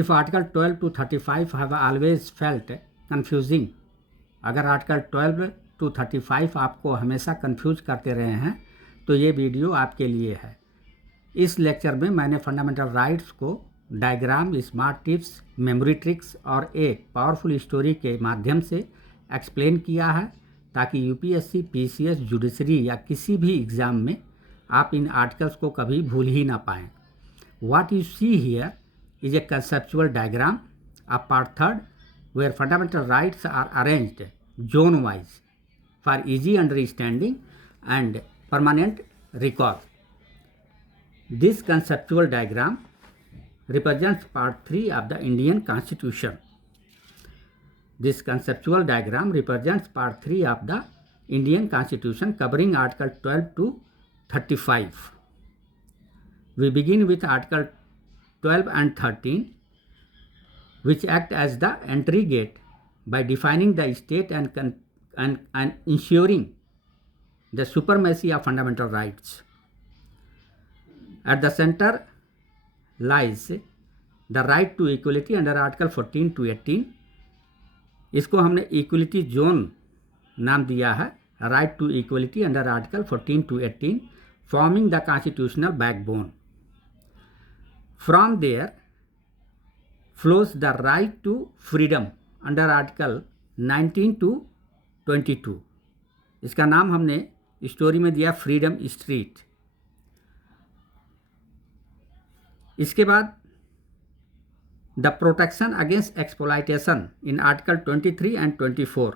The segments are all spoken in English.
If Article 12 to 35 have always felt confusing, अगर article 12 to 35 आपको हमेशा कंफ्यूज करते रहे हैं तो ये वीडियो आपके लिए है। इस लेक्चर में मैंने फंडामेंटल राइट्स को diagram, smart tips, memory tricks और एक पावरफुल स्टोरी के माध्यम से एक्सप्लेन किया है ताकि यूपीएससी, पीसीएस, जुडिशरी या किसी भी एग्ज़ाम में आप इन आर्टिकल्स को कभी भूल ही ना पाएँ। What you see here is a conceptual diagram of part 3 where fundamental rights are arranged zone-wise for easy understanding and permanent recall. This conceptual diagram represents part 3 of the Indian Constitution. This conceptual diagram represents part 3 of the Indian Constitution covering Article 12 to 35. We begin with Article 12 and 13, which act as the entry gate by defining the state and ensuring the supremacy of fundamental rights. At the center lies the right to equality under Article 14 to 18. इसको हमने equality zone नाम दिया है, right to equality under article 14 to 18, forming the constitutional backbone. From there flows the right to freedom under Article 19 to 22. इसका नाम हमने story में दिया फ्रीडम स्ट्रीट। इसके बाद the protection against exploitation in article 23 and 24.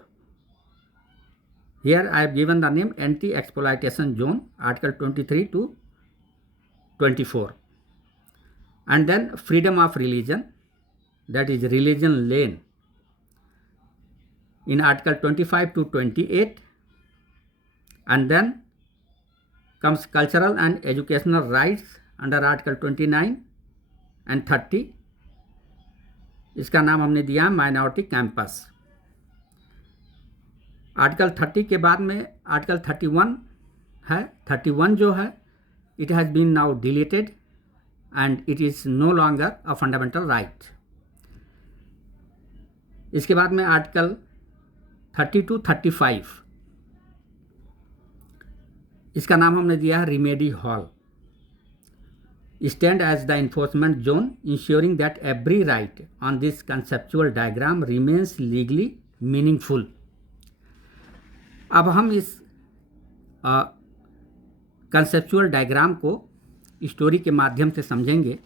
Here I have given the name anti-exploitation zone, Article 23 to 24. And then freedom of religion, that is religion lane, in Article 25 to 28. And then comes cultural and educational rights under Article 29 and 30. इसका नाम हमने दिया minority campus. Article 30 के बाद में article 31 है। 31 जो है it has been now deleted and it is no longer a fundamental right. इसके बाद में आर्टिकल 30 to 35, इसका नाम हमने दिया है remedy hall, stand as the enforcement zone ensuring that every right on this conceptual diagram remains legally meaningful. अब हम इस कंसेप्चुअल डायग्राम को स्टोरी के माध्यम से समझेंगे।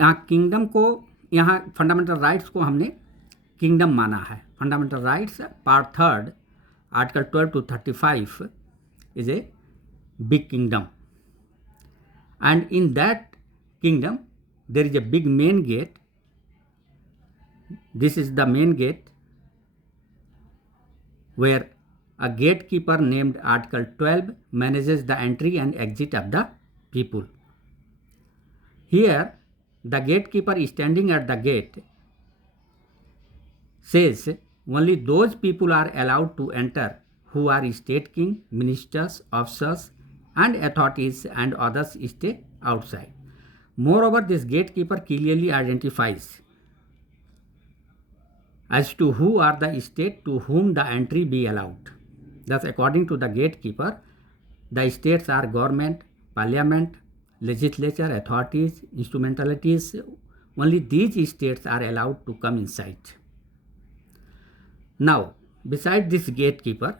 यहाँ किंगडम को, यहाँ फंडामेंटल राइट्स को हमने किंगडम माना है। Fundamental rights part 3 article 12 to 35 is a big kingdom and in that kingdom there is a big main gate. This is the main gate where a gatekeeper named Article 12 manages the entry and exit of the people. Here, the gatekeeper standing at the gate says only those people are allowed to enter who are state king, ministers, officers, and authorities, and others stay outside. Moreover, this gatekeeper clearly identifies as to who are the state to whom the entry be allowed. Thus, according to the gatekeeper, the states are government, parliament, legislature, authorities, instrumentalities. Only these states are allowed to come inside. Now, beside this gatekeeper,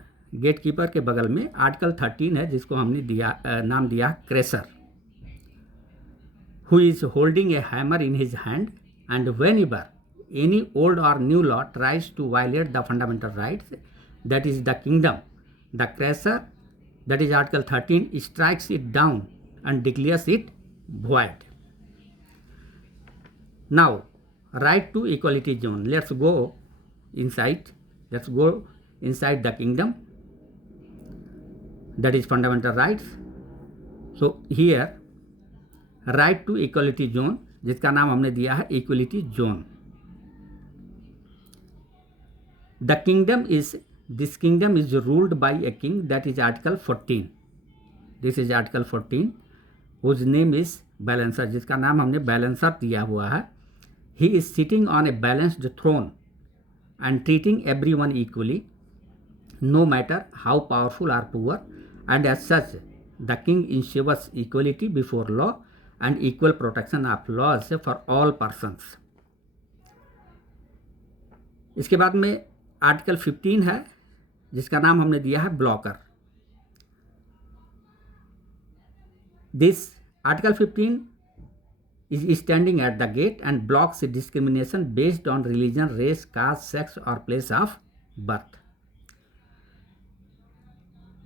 gatekeeper के बगल में article 13 है जिसको हमने दिया नाम दिया क्रेसर, who is holding a hammer in his hand, and whenever any old or new law tries to violate the fundamental rights, that is the kingdom, the crasher, that is Article 13, strikes it down and declares it void. Now, right to equality zone. Let's go inside. Let's go inside the kingdom, that is fundamental rights. So here, right to equality zone, जिसका नाम हमने दिया है equality zone. This kingdom is ruled by a king, that is Article 14. This is Article 14, whose name is balancer, जिसका नाम हमने balancer दिया हुआ है. He is sitting on a balanced throne and treating everyone equally, no matter how powerful or poor, and as such, the king ensures equality before law and equal protection of laws for all persons. इसके बाद में article 15 है, जिसका नाम हमने दिया है blocker. This article 15 is standing at the gate and blocks discrimination based on religion, race, caste, sex or place of birth.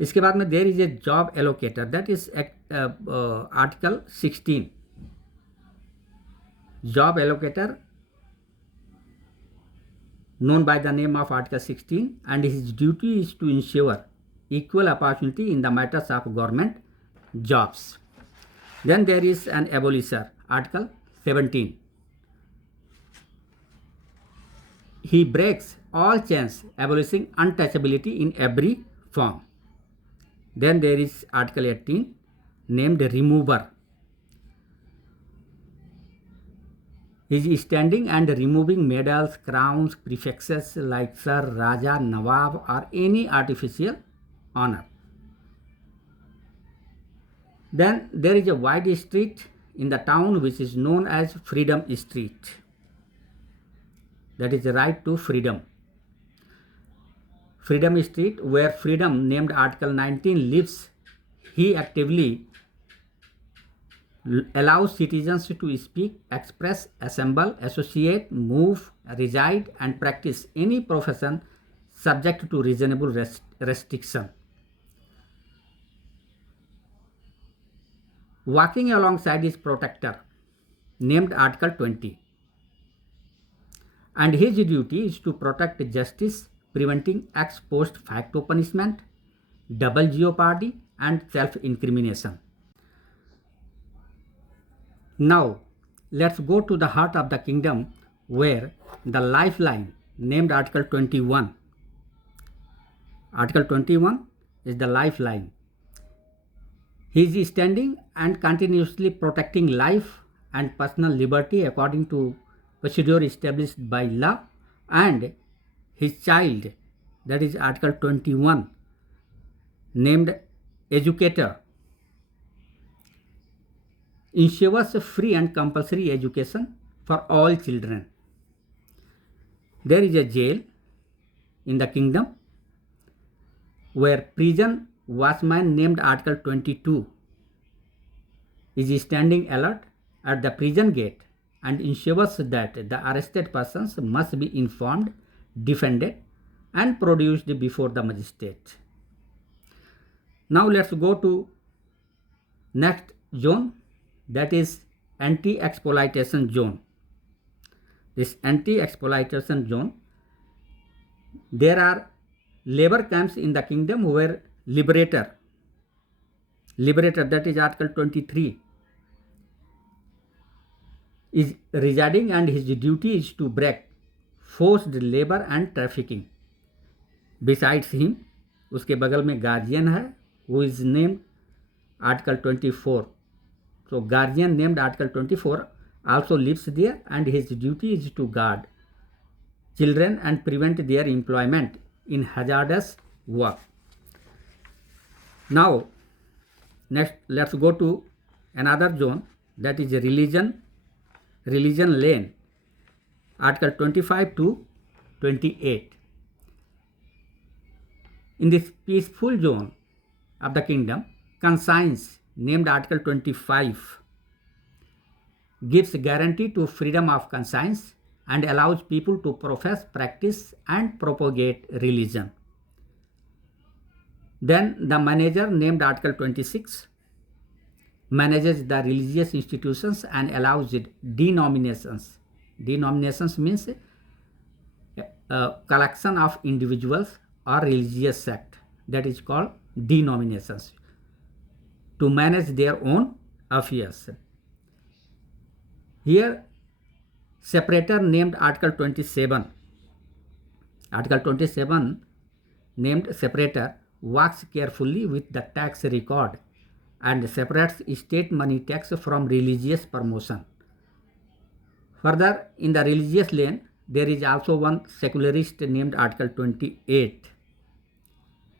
इसके बाद में there is a job allocator, that is article 16. Job allocator known by the name of article 16, and his duty is to ensure equal opportunity in the matters of government jobs. Then there is an abolisher, article 17. He breaks all chains, abolishing untouchability in every form. Then there is article 18, named remover. He is standing and removing medals, crowns, prefixes like Sir, Raja, Nawab or any artificial honor. Then there is a wide street in the town which is known as Freedom Street. That is the right to freedom. Freedom Street, where freedom named article 19 lives. He actively allows citizens to speak, express, assemble, associate, move, reside and practice any profession subject to reasonable restriction. Walking alongside his protector, named article 20, and his duty is to protect justice, preventing ex post facto punishment, double jeopardy and self-incrimination. Now let's go to the heart of the kingdom, where the lifeline, named article 21. Article 21 is the lifeline. He is standing and continuously protecting life and personal liberty according to procedure established by law, and his child, that is article 21, named educator, ensures free and compulsory education for all children. There is a jail in the kingdom, where prison watchman, named article 22, is standing alert at the prison gate and ensures that the arrested persons must be informed, defended and produced before the magistrate. Now let's go to next zone, that is anti-exploitation zone. This anti-exploitation zone, there are labor camps in the kingdom where liberator, that is article 23, is residing, and his duty is to break forced labor and trafficking. Besides him, उसके बगल में guardian है, who is named article 24. So guardian named article 24 also lives there, and his duty is to guard children and prevent their employment in hazardous work. Now next let's go to another zone, that is religion lane, article 25 to 28. In this peaceful zone of the kingdom, conscience, named article 25, gives guarantee to freedom of conscience and allows people to profess, practice and propagate religion. Then the manager, named article 26, manages the religious institutions and allows it denominations. Denominations means collection of individuals or religious sect, that is called denominations, to manage their own affairs. Here separator, named article 27. Article 27 named separator works carefully with the tax record and separates state money tax from religious promotion. Further, in the religious lane, there is also one secularist named Article 28.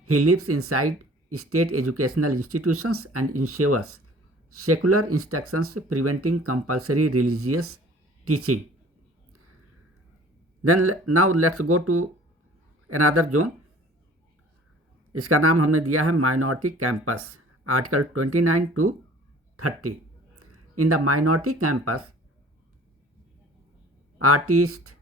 He lives inside state educational institutions and ensures secular instructions preventing compulsory religious teaching. Then now let's go to another zone. इसका नाम हमने दिया है minority campus, article 29 to 30. In the minority campus, artists,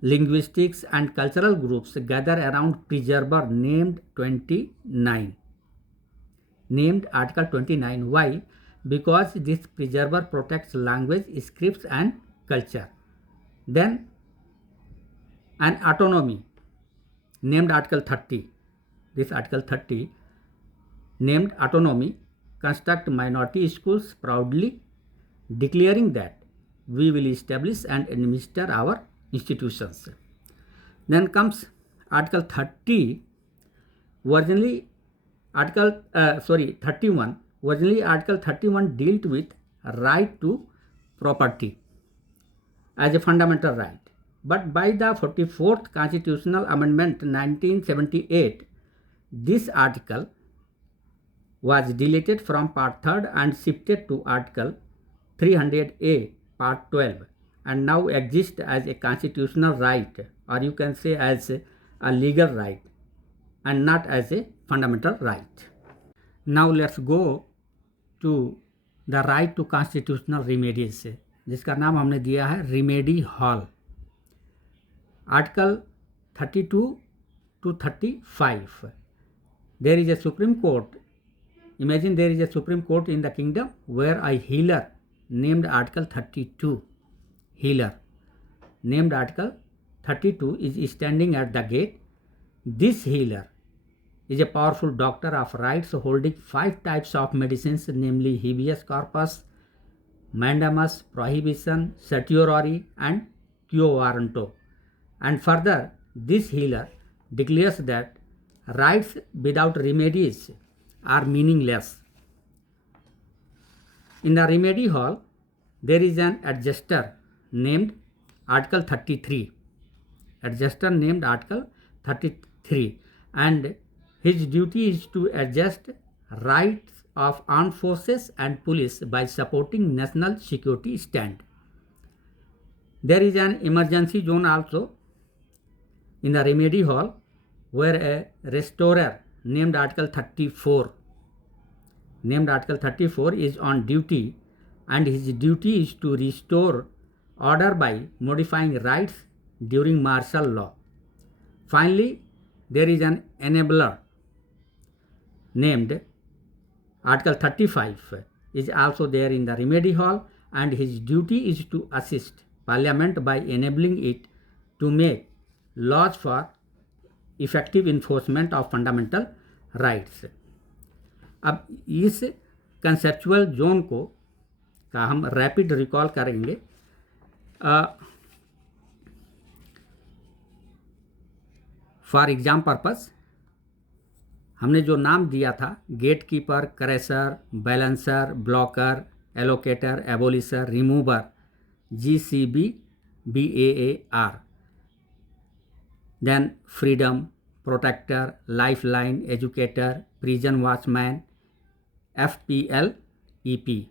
linguistics and cultural groups gather around preserver named 29. Named Article 29. Why? Because this preserver protects language, scripts and culture. Then an autonomy named Article 30. This Article 30 named autonomy construct minority schools proudly, declaring that we will establish and administer our institutions. Then comes Article 30. Originally Article 31. Originally Article 31 dealt with right to property as a fundamental right. But by the 44th Constitutional Amendment 1978, this article was deleted from Part 3rd and shifted to Article 300A, Part 12, and now exists as a constitutional right, or you can say as a legal right, and not as a fundamental right. Now let's go to the right to constitutional remedies, जिसका नाम हमने दिया है remedy hall. Article 32 to 35. There is a Supreme Court. Imagine there is a Supreme Court in the kingdom where a healer named Article 32. Healer named Article 32 is standing at the gate. This healer is a powerful doctor of rights holding 5 types of medicines, namely habeas corpus, mandamus, prohibition, certiorari and quo warranto. And further, this healer declares that rights without remedies are meaningless. In the remedy hall, there is an adjuster named Article 33. Adjuster named Article 33, and his duty is to adjust rights of armed forces and police by supporting national security stand. There is an emergency zone also in the remedy hall where a restorer named Article 34 is on duty, and his duty is to restore order by modifying rights during martial law. Finally, there is an enabler named Article 35 is also there in the remedy hall, and his duty is to assist Parliament by enabling it to make laws for effective enforcement of fundamental rights. अब इस conceptual zone को का हम rapid recall करेंगे. For exam purpose हमने जो नाम दिया था gatekeeper, crusher, balancer, blocker, allocator, abolisher, remover, GCB, BAAR, then freedom, protector, lifeline, educator, prison watchman, FPL, EP,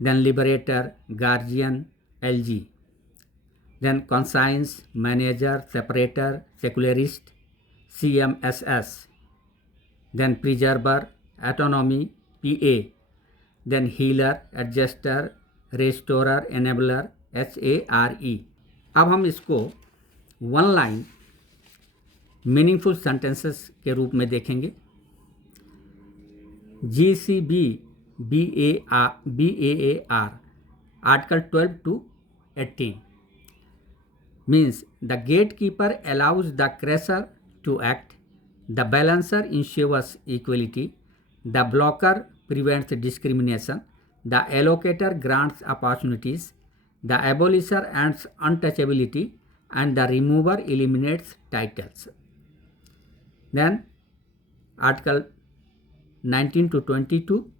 then liberator, guardian, LG, then conscience, manager, separator, secularist, CMSS, then preserver, autonomy, PA, then healer, adjuster, restorer, enabler, HARE. अब हम इसको one line meaningful sentences के रूप में देखेंगे. GCB, BAAR, Article 12 to 18 means the gatekeeper allows the crusher to act, the balancer ensures equality, the blocker prevents discrimination, the allocator grants opportunities, the abolisher ends untouchability, and the remover eliminates titles. Then Article 19 to 22,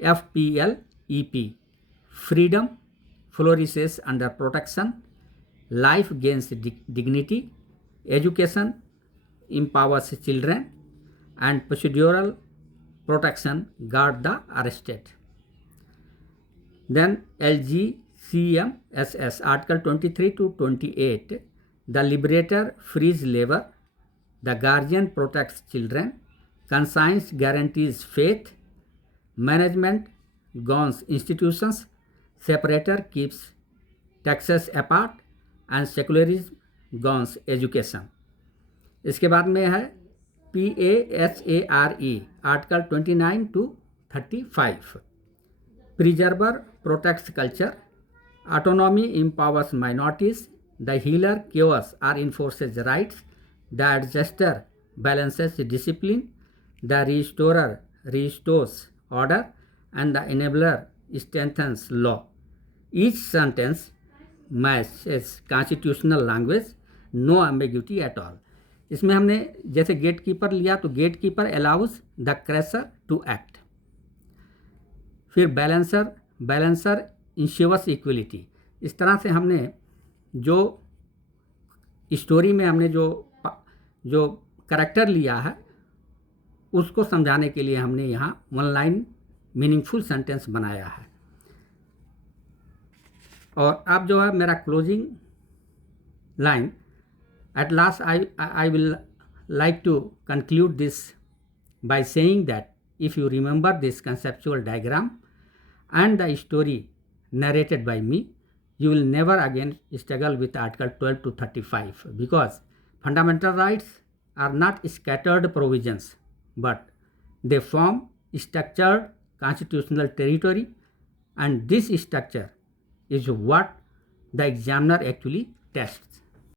FPLEP, freedom flourishes under protection, life gains dignity, education empowers children, and procedural protection guard the arrested. Then LGCMSS, Article 23 to 28, the liberator frees labor, the guardian protects children, conscience guarantees faith, management governs institutions, separator keeps taxes apart, and secularism governs education. इसके बाद में है PASARE, Article 29 to 35, preserver protects culture, autonomy empowers minorities, the healer cures or enforces rights, the adjuster balances discipline, the restorer restores order, and the enabler strengthens law. Each sentence matches constitutional language, no ambiguity at all. इसमें हमने जैसे gate keeper लिया तो gatekeeper allows the crusher to act. फिर balancer ensures equality. इस तरह से हमने जो स्टोरी में हमने जो करैक्टर लिया है उसको समझाने के लिए हमने यहाँ वन लाइन मीनिंगफुल सेंटेंस बनाया है। और अब जो है मेरा closing line, at last I will like to conclude this by saying that if you remember this conceptual diagram and the story narrated by me, you will never again struggle with Article 12 to 35, because fundamental rights are not scattered provisions, but they form structured constitutional territory, and this structure is what the examiner actually tests.